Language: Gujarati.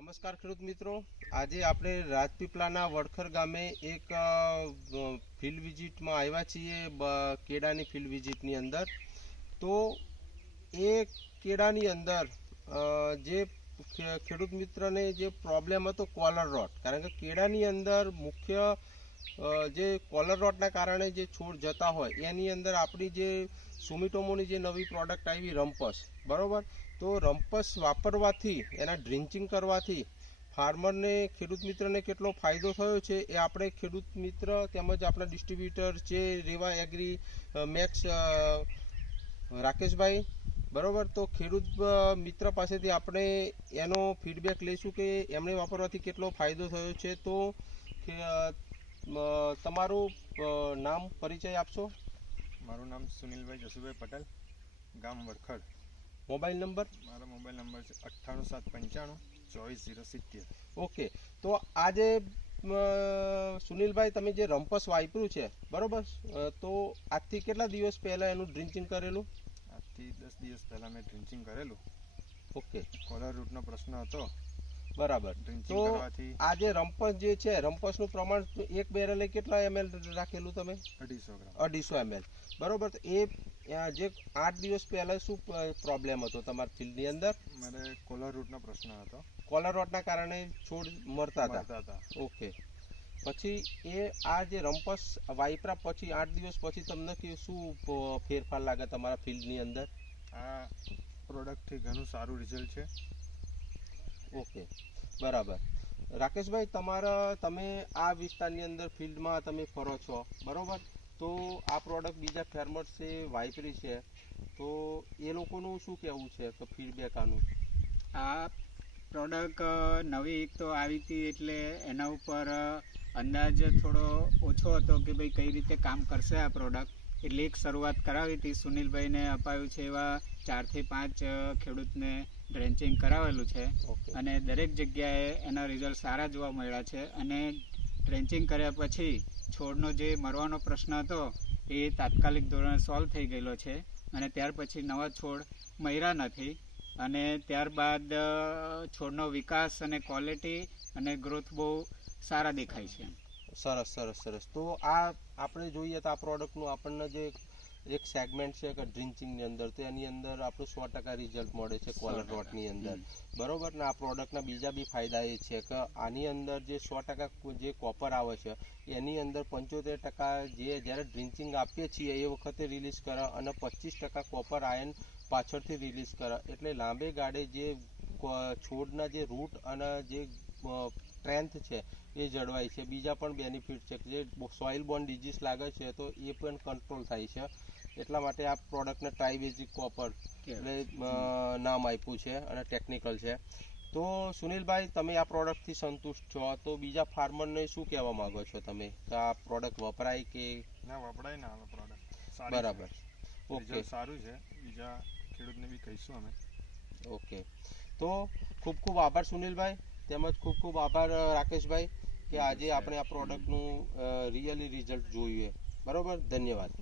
નમસ્કાર ખેડૂત મિત્રો, આજે આપણે રાજપીપળાના વડખર ગામે એક ફિલ્ડ વિઝિટમાં આવ્યા છીએ, કેળાની ફિલ્ડ વિઝિટની અંદર. તો એ કેળાની અંદર જે ખેડૂત મિત્રને જે પ્રોબ્લેમ હતો કોલર રોટ, કારણ કે કેળાની અંદર મુખ્ય જે કોલર રોટના કારણે જે છોડ જતા હોય એની અંદર આપણી જે સુમિટોમોની જે નવી પ્રોડક્ટ આવી રમ્પસ, બરાબર. તો રમ્પસ વાપરવાથી, એના ડ્રિન્ચિંગ કરવાથી ફાર્મરને, ખેડૂત મિત્રને કેટલો ફાયદો થયો છે એ આપણે ખેડૂત મિત્ર તેમજ આપણા ડિસ્ટ્રીબ્યુટર છે રેવા એગ્રી મેક્સ રાકેશભાઈ, બરાબર. તો ખેડૂત મિત્ર પાસેથી આપણે એનો ફીડબેક લઈશું કે એમણે વાપરવાથી કેટલો ફાયદો થયો છે. તો તમારું નામ પરિચય આપશો? મારું નામ સુનિલભાઈ જસુભાઈ પટેલ, ગામ વડખડ. Mobile number? મારો મોબાઈલ નંબર છે 9875544070. ઓકે. તો આજે સુનિલભાઈ, તમે જે રમ્પસ વાપર્યું છે, બરોબર, તો આજથી કેટલા દિવસ પહેલા એનું ડ્રિન્ચિંગ કરેલું? આજથી 10 દિવસ પહેલા મેં ડ્રિન્ચિંગ કરેલું. ઓકે. કોલર રૂટનો પ્રશ્ન હતો, બરાબર. તો આ જે રમ્પસ જે છે, રમ્પસનું પ્રમાણ એક બેરલે કેટલા ml રાખેલું તમે? 250 ગ્રામ. 250 ml, બરોબર. તો એ જે 8 દિવસ પહેલા શું પ્રોબ્લેમ હતો તમારા ફિલ્ડની અંદર? મારે કોલર રૂટનો પ્રશ્ન હતો. કોલર રોટના કારણે છોડ મરતા હતા. ઓકે. પછી એ આ જે રમ્પસ વાપરા પછી 8 દિવસ પછી તમને શું ફેરફાર લાગે તમારા ફિલ્ડની અંદર? આ પ્રોડક્ટથી ઘણું સારું રિઝલ્ટ છે. ઓકે, બરાબર. રાકેશભાઈ, તમે આ વિસ્તારની અંદર ફિલ્ડમાં તમે ફરો છો, બરાબર. તો આ પ્રોડક્ટ બીજા ફાર્મર્સે વાપરી છે, તો એ લોકોનું શું કહેવું છે કે ફીડબેક આનું? આ પ્રોડક્ટ નવી એક તો આવી હતી એટલે એના ઉપર અંદાજ થોડો ઓછો હતો કે ભાઈ કઈ રીતે કામ કરશે આ પ્રોડક્ટ. એટલે એક શરૂઆત કરાવી હતી, સુનિલભાઈને અપાયું છે એવા 4 થી 5 ખેડૂતને ડ્રેન્ચિંગ કરાવેલું છે અને દરેક જગ્યાએ એના રિઝલ્ટ સારા જોવા મળ્યા છે. અને ડ્રેન્ચિંગ કર્યા પછી છોડનો જે મરવાનો પ્રશ્ન હતો એ તાત્કાલિક ધોરણે સોલ્વ થઈ ગયેલો છે અને ત્યાર પછી નવા છોડ મર્યા નથી. અને ત્યારબાદ છોડનો વિકાસ અને ક્વોલિટી અને ગ્રોથ બહુ સારા દેખાય છે. સરસ સરસ સરસ. તો આ આપણે જોઈએ તો આ પ્રોડક્ટનું આપણને જે એક સેગમેન્ટ છે કે ડ્રિન્ચિંગની અંદર, તો એની અંદર આપણું 100% રિઝલ્ટ મળે છે કોલર રોટની અંદર, બરોબર ને. આ પ્રોડક્ટના બીજા બી ફાયદા એ છે કે આની અંદર જે 100% જે કોપર આવે છે એની અંદર 75% જે જ્યારે ડ્રિન્ચિંગ આપીએ છીએ એ વખતે રિલીઝ કરે અને 25% કોપર આયન પાછળથી રિલીઝ કરે. એટલે લાંબે ગાળે જે છોડના જે રૂટ અને જે સ્ટ્રેન્થ છે એ જળવાય છે. બીજા પણ બેનિફિટ છે, જે સોઇલ બોર્ન ડિઝીઝ લાગે છે તો એ પણ કંટ્રોલ થાય છે. એટલા માટે આ પ્રોડક્ટને ટ્રાઇબેઝિક કોપર એટલે નામ આપ્યું છે અને ટેકનિકલ છે. તો સુનિલભાઈ, તમે આ પ્રોડક્ટથી સંતુષ્ટ છો, તો બીજા ફાર્મરને શું કહેવા માંગો છો તમે કે આ પ્રોડક્ટ વપરાય કે ના વપરાય? ના, આ પ્રોડક્ટ બરાબર. ઓકે, સારું છે. બીજા ખેડૂતને બી કહીશું અમે. ઓકે. તો ખૂબ ખૂબ આભાર સુનિલભાઈ, તેમજ ખૂબ ખૂબ આભાર રાકેશભાઈ કે આજે આપણે આ પ્રોડક્ટનું રિયલી રિઝલ્ટ જોઈએ, બરાબર. ધન્યવાદ.